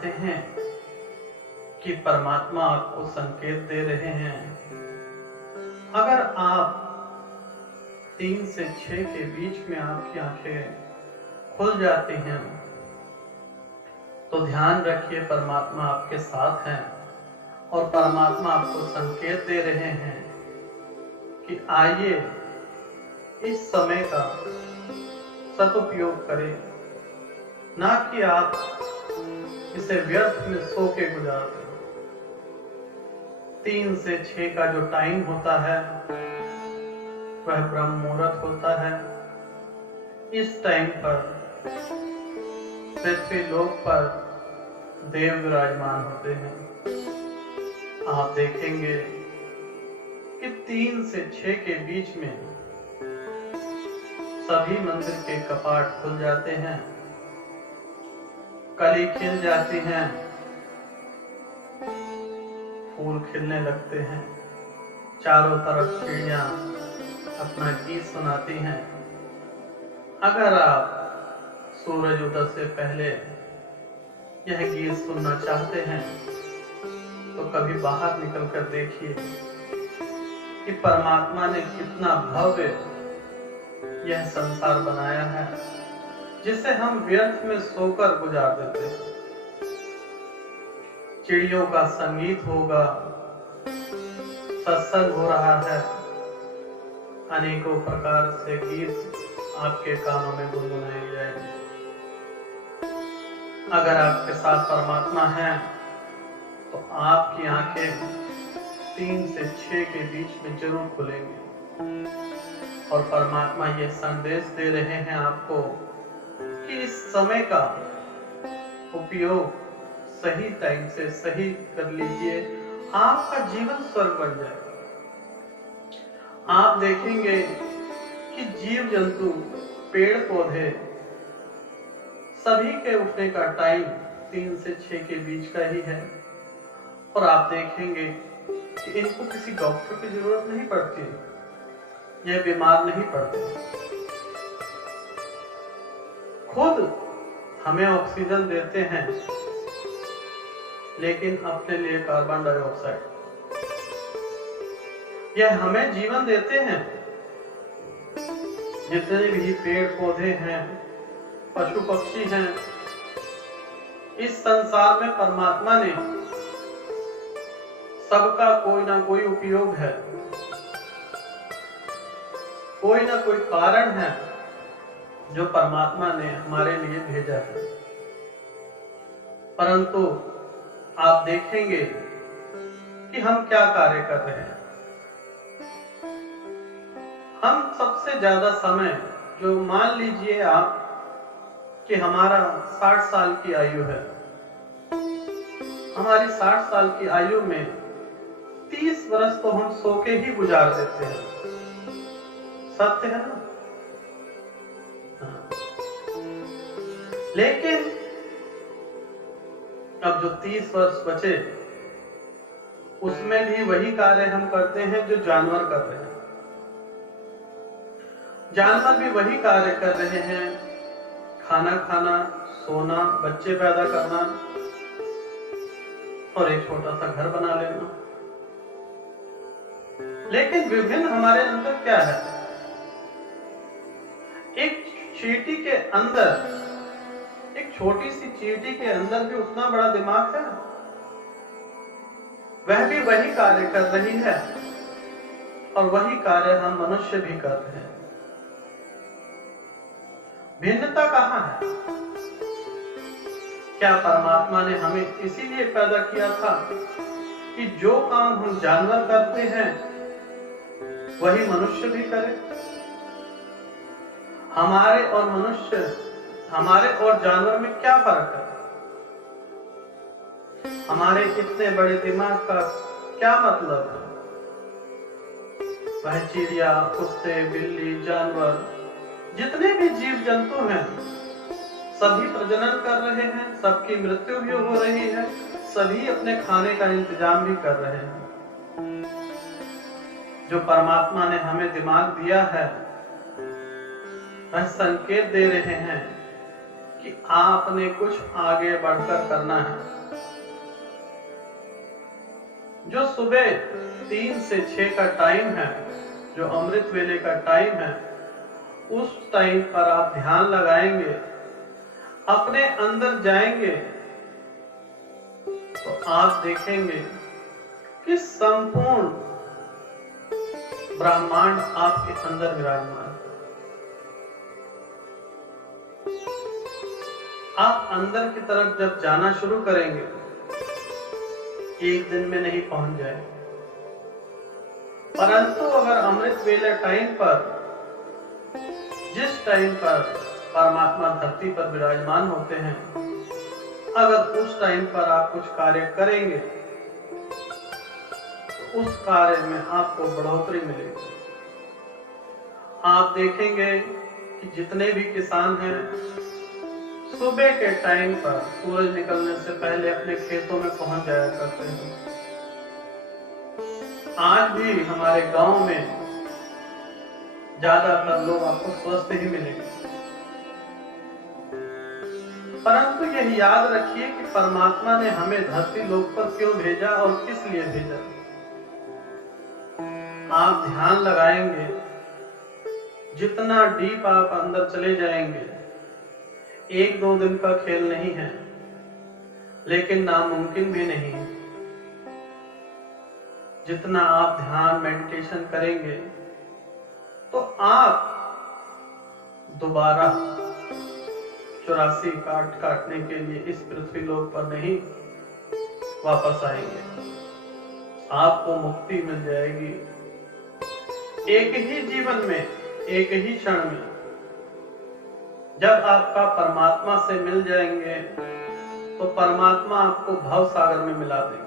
जानते हैं कि परमात्मा आपको संकेत दे रहे हैं। अगर आप 3 से 6 के बीच में आपकी आंखें खुल जाती हैं तो ध्यान रखिए परमात्मा आपके साथ हैं और परमात्मा आपको संकेत दे रहे हैं कि आइए इस समय का सदुपयोग करें, ना कि आप इसे व्यर्थ में सो के गुजार दें। 3 से 6 का जो टाइम होता है वह ब्रह्म मुहूर्त होता है। इस टाइम पर पृथ्वी लोक पर देव विराजमान होते हैं। आप देखेंगे कि 3 से 6 के बीच में सभी मंदिर के कपाट खुल जाते हैं, कली खिल जाती हैं, फूल खिलने लगते हैं, चारों तरफ चिड़ियां अपना गीत सुनाती हैं। अगर आप सूरज उदय से पहले यह गीत सुनना चाहते हैं तो कभी बाहर निकलकर देखिए कि परमात्मा ने कितना भव्य यह संसार बनाया है, जिसे हम व्यर्थ में सोकर गुजार देते हैं। चिड़ियों का संगीत होगा, सत्संग हो रहा है, अनेकों प्रकार से गीत आपके कानों में गुनगुनाए जाएंगे। अगर आपके साथ परमात्मा है तो आपकी आंखें 3 से 6 के बीच में जरूर खुलेंगी और परमात्मा ये संदेश दे रहे हैं आपको कि इस समय का उपयोग सही टाइम से सही कर लीजिए, आपका जीवन स्वर्ग बन जाएगा। आप देखेंगे कि जीव जंतु, पेड़ पौधे सभी के उठने का टाइम 3 से 6 के बीच का ही है और आप देखेंगे कि इनको किसी डॉक्टर की जरूरत नहीं पड़ती, यह बीमार नहीं पड़ते। खुद हमें ऑक्सीजन देते हैं लेकिन अपने लिए कार्बन डाइऑक्साइड। यह हमें जीवन देते हैं। जितने भी पेड़ पौधे हैं, पशु पक्षी हैं, इस संसार में परमात्मा ने सबका कोई ना कोई उपयोग है, कोई ना कोई कारण है जो परमात्मा ने हमारे लिए भेजा है। परंतु आप देखेंगे कि हम क्या कार्य कर रहे हैं। हम सबसे ज्यादा समय, जो मान लीजिए आप कि हमारा 60 साल की आयु है, हमारी 60 साल की आयु में 30 वर्ष तो हम सो के ही गुजार देते हैं। सत्य है ना? लेकिन अब जो 30 वर्ष बचे उसमें भी वही कार्य हम करते हैं जो जानवर कर रहे हैं। जानवर भी वही कार्य कर रहे हैं, खाना खाना, सोना, बच्चे पैदा करना और एक छोटा सा घर बना लेना। लेकिन विभिन्न हमारे अंदर क्या है? एक चींटी के अंदर, एक छोटी सी चींटी के अंदर भी उतना बड़ा दिमाग है। वह भी वही कार्य कर रही है और वही कार्य हम मनुष्य भी कर रहे हैं। भिन्नता कहां है? क्या परमात्मा ने हमें इसीलिए पैदा किया था कि जो काम हम जानवर करते हैं वही मनुष्य भी करे? हमारे और मनुष्य, हमारे और जानवर में क्या फर्क है? हमारे इतने बड़े दिमाग का क्या मतलब है? वह चिड़िया, कुत्ते, बिल्ली, जानवर, जितने भी जीव जंतु हैं, सभी प्रजनन कर रहे हैं, सबकी मृत्यु भी हो रही है, सभी अपने खाने का इंतजाम भी कर रहे हैं। जो परमात्मा ने हमें दिमाग दिया है, वह संकेत दे रहे हैं कि आपने कुछ आगे बढ़कर करना है। जो सुबह 3 से 6 का टाइम है, जो अमृत वेले का टाइम है, उस टाइम पर आप ध्यान लगाएंगे, अपने अंदर जाएंगे, तो आप देखेंगे कि संपूर्ण ब्रह्मांड आपके अंदर विराजमान है। आप अंदर की तरफ जब जाना शुरू करेंगे, एक दिन में नहीं पहुंच जाए, परंतु अगर अमृत वेला टाइम पर, जिस टाइम पर परमात्मा धरती पर विराजमान होते हैं, अगर उस टाइम पर आप कुछ कार्य करेंगे, तो उस कार्य में आपको बढ़ोतरी मिलेगी। आप देखेंगे कि जितने भी किसान हैं, सुबह के टाइम पर सूरज निकलने से पहले अपने खेतों में पहुंच जाया करते हैं। आज भी हमारे गांव में ज्यादातर लोग आपको स्वस्थ ही मिलेंगे, परंतु यह याद रखिए कि परमात्मा ने हमें धरती लोक पर क्यों भेजा और किस लिए भेजा। आप ध्यान लगाएंगे, जितना डीप आप अंदर चले जाएंगे, 1-2 दिन का खेल नहीं है, लेकिन नामुमकिन भी नहीं है। जितना आप ध्यान मेडिटेशन करेंगे, तो आप दोबारा 84 काटने के लिए इस पृथ्वी लोक पर नहीं वापस आएंगे। आपको मुक्ति मिल जाएगी एक ही जीवन में, एक ही क्षण में। जब आपका परमात्मा से मिल जाएंगे, तो परमात्मा आपको भव सागर में मिला देंगे।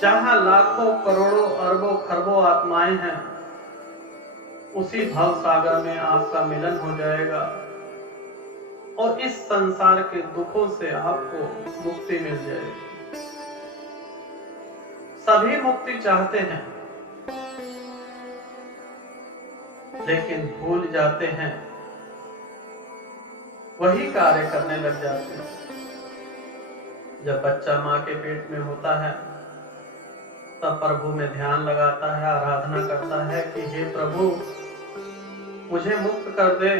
जहां लाखों करोड़ों अरबों खरबों आत्माएं हैं, उसी भव सागर में आपका मिलन हो जाएगा और इस संसार के दुखों से आपको मुक्ति मिल जाएगी। सभी मुक्ति चाहते हैं, लेकिन भूल जाते हैं, वही कार्य करने लग जाते हैं। जब बच्चा मां के पेट में होता है, तब प्रभु में ध्यान लगाता है, आराधना करता है कि हे प्रभु, मुझे मुक्त कर दे,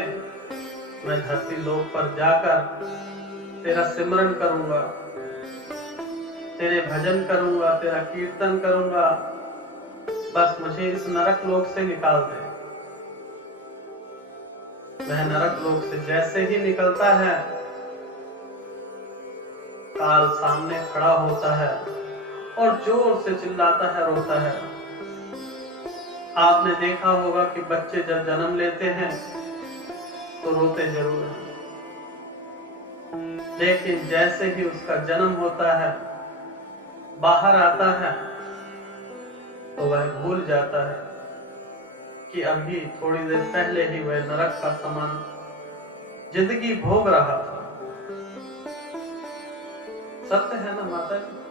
मैं धरती लोक पर जाकर तेरा सिमरन करूंगा, तेरे भजन करूंगा, तेरा कीर्तन करूंगा, बस मुझे इस नरक लोक से निकाल दे। वह नरक लोक से जैसे ही निकलता है, काल सामने खड़ा होता है और जोर से चिल्लाता है, रोता है। आपने देखा होगा कि बच्चे जब जन्म लेते हैं तो रोते जरूर हैं, लेकिन जैसे ही उसका जन्म होता है, बाहर आता है, तो वह भूल जाता है कि अभी थोड़ी देर पहले ही वह नरक का समान जिंदगी भोग रहा था। सत्य है ना माता जी?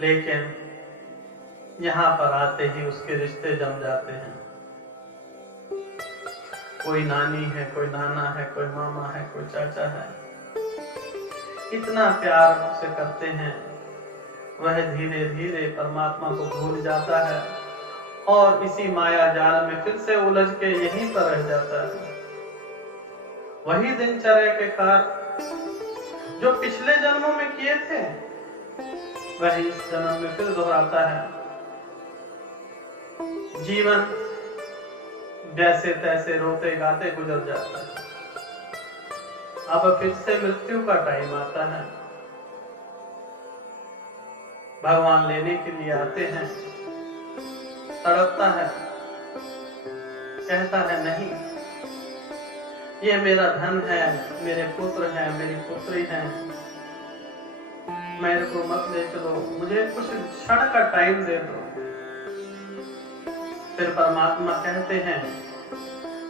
लेकिन यहां पर आते ही उसके रिश्ते जम जाते हैं। कोई नानी है, कोई नाना है, कोई मामा है, कोई चाचा है। इतना प्यार उसे करते हैं, वह धीरे धीरे परमात्मा को भूल जाता है और इसी माया जाल में फिर से उलझ के यहीं पर रह जाता है। वही दिनचर्या के कार्य जो पिछले जन्मों में किए थे, वह इस जन्म में फिर दोहराता है। जीवन जैसे तैसे रोते गाते गुजर जाता है। अब फिर से मृत्यु का टाइम आता है। भगवान लेने के लिए आते हैं, तड़पता है, कहता है नहीं, ये मेरा धन है, मेरे पुत्र है, मेरी पुत्री है, मेरे को मत ले चलो, मुझे कुछ क्षण का टाइम दे दो। फिर परमात्मा कहते हैं,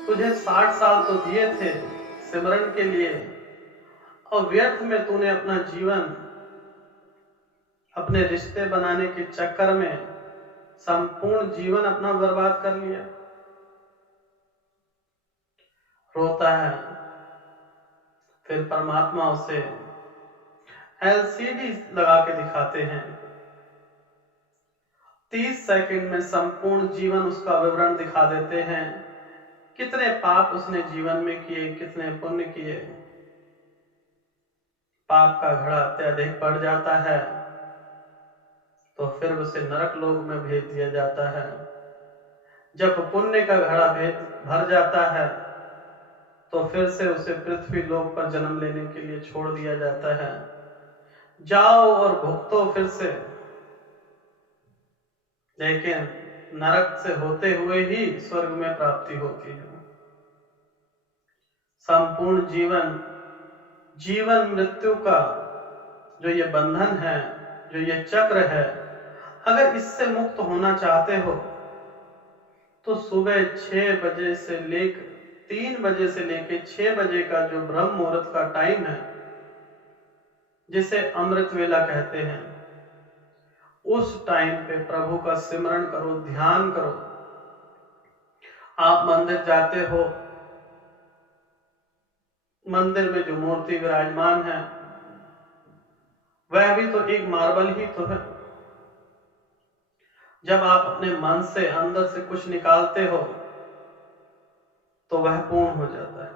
तुझे 60 साल तो दिए थे सिमरन के लिए, और व्यर्थ में तूने अपना जीवन अपने रिश्ते बनाने के चक्कर में संपूर्ण जीवन अपना बर्बाद कर लिया। रोता है, फिर परमात्मा उसे एलसीडी लगा के दिखाते हैं। 30 सेकंड में संपूर्ण जीवन उसका विवरण दिखा देते हैं, कितने पाप उसने जीवन में किए, कितने पुण्य किए। पाप का घड़ा अत्यधिक बढ़ जाता है तो फिर उसे नरक लोक में भेज दिया जाता है। जब पुण्य का घड़ा भर जाता है तो फिर से उसे पृथ्वी लोक पर जन्म लेने के लिए छोड़ दिया जाता है। जाओ और भुगतो फिर से, लेकिन नरक से होते हुए ही स्वर्ग में प्राप्ति होती है। संपूर्ण जीवन मृत्यु का जो ये बंधन है, जो ये चक्र है, अगर इससे मुक्त होना चाहते हो तो सुबह 3 बजे से लेकर 6 बजे का जो ब्रह्म मुहूर्त का टाइम है, जिसे अमृत वेला कहते हैं, उस टाइम पे प्रभु का सिमरन करो, ध्यान करो। आप मंदिर जाते हो, मंदिर में जो मूर्ति विराजमान है वह भी तो एक मार्बल ही तो है। जब आप अपने मन से अंदर से कुछ निकालते हो तो वह पूर्ण हो जाता है।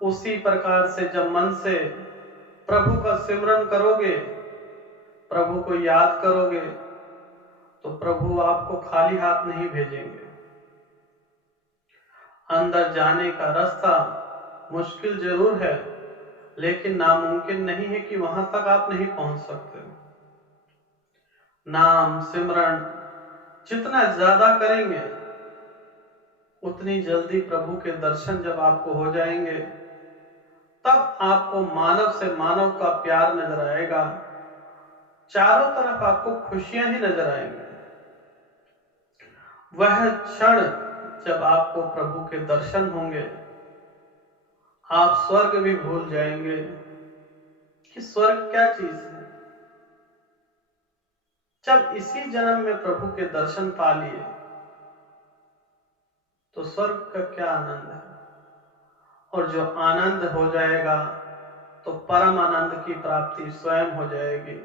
उसी प्रकार से जब मन से प्रभु का सिमरन करोगे, प्रभु को याद करोगे, तो प्रभु आपको खाली हाथ नहीं भेजेंगे। अंदर जाने का रास्ता मुश्किल जरूर है, लेकिन नामुमकिन नहीं है कि वहां तक आप नहीं पहुंच सकते। नाम सिमरन जितना ज्यादा करेंगे उतनी जल्दी प्रभु के दर्शन जब आपको हो जाएंगे, तब आपको मानव से मानव का प्यार नजर आएगा, चारों तरफ आपको खुशियां ही नजर आएंगे। वह क्षण जब आपको प्रभु के दर्शन होंगे, आप स्वर्ग भी भूल जाएंगे कि स्वर्ग क्या चीज है। जब इसी जन्म में प्रभु के दर्शन पा लिए तो स्वर्ग का क्या आनंद है। और जो आनंद हो जाएगा तो परम आनंद की प्राप्ति स्वयं हो जाएगी,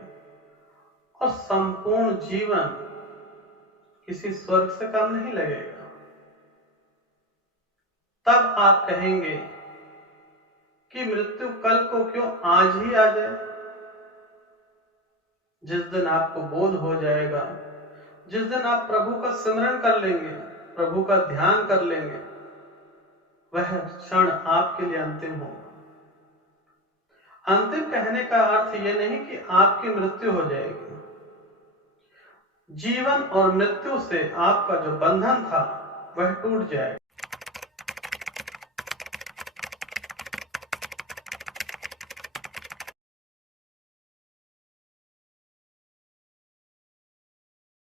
और संपूर्ण जीवन किसी स्वर्ग से कम नहीं लगेगा। तब आप कहेंगे कि मृत्यु कल को क्यों, आज ही आ जाए। जिस दिन आपको बोध हो जाएगा, जिस दिन आप प्रभु का सिमरन कर लेंगे, प्रभु का ध्यान कर लेंगे, वह क्षण आपके लिए अंतिम होगा। अंतिम कहने का अर्थ यह नहीं कि आपकी मृत्यु हो जाएगी। जीवन और मृत्यु से आपका जो बंधन था वह टूट जाएगा।